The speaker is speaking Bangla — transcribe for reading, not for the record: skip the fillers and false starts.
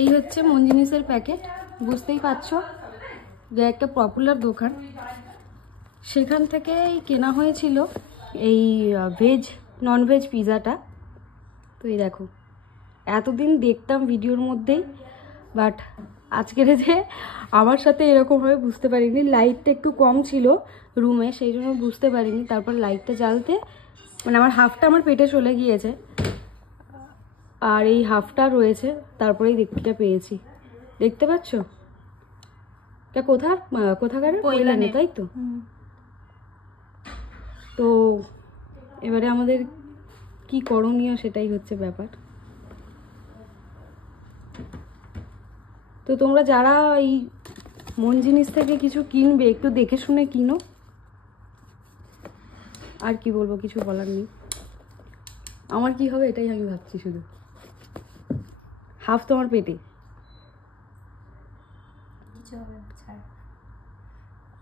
এই হচ্ছে মন জিনিসের প্যাকেট, বুঝতেই পারছো যে একটা পপুলার দোকান, সেখান থেকেই কেনা হয়েছিল এই ভেজ ননভেজ পিৎজাটা। তো এই দেখো, এতদিন দেখতাম ভিডিওর মধ্যেই, বাট আজকের যে আমার সাথে এরকমভাবে বুঝতে পারিনি। লাইটটা একটু কম ছিল রুমে, সেই জন্য বুঝতে পারিনি। তারপর লাইটটা জ্বালতে মানে আমার হাফটা আমার পেটে চলে গিয়েছে, আর এই হাফটা রয়েছে, তারপরেই দেখতে পেয়েছি। দেখতে পাচ্ছ এটা কোথাকার কল্যাণী, তাই তো? তো এবারে আমাদের কি করণীয় সেটাই হচ্ছে ব্যাপার। তো তোমরা যারা এই মন জিনিস থেকে কিছু কিনবে একটু দেখে শুনে কিনো, আর কি বলবো, কিছু বলার নেই। আমার কি হবে এটাই আমি ভাবছি, শুধু হাফ তো আমার পেটে।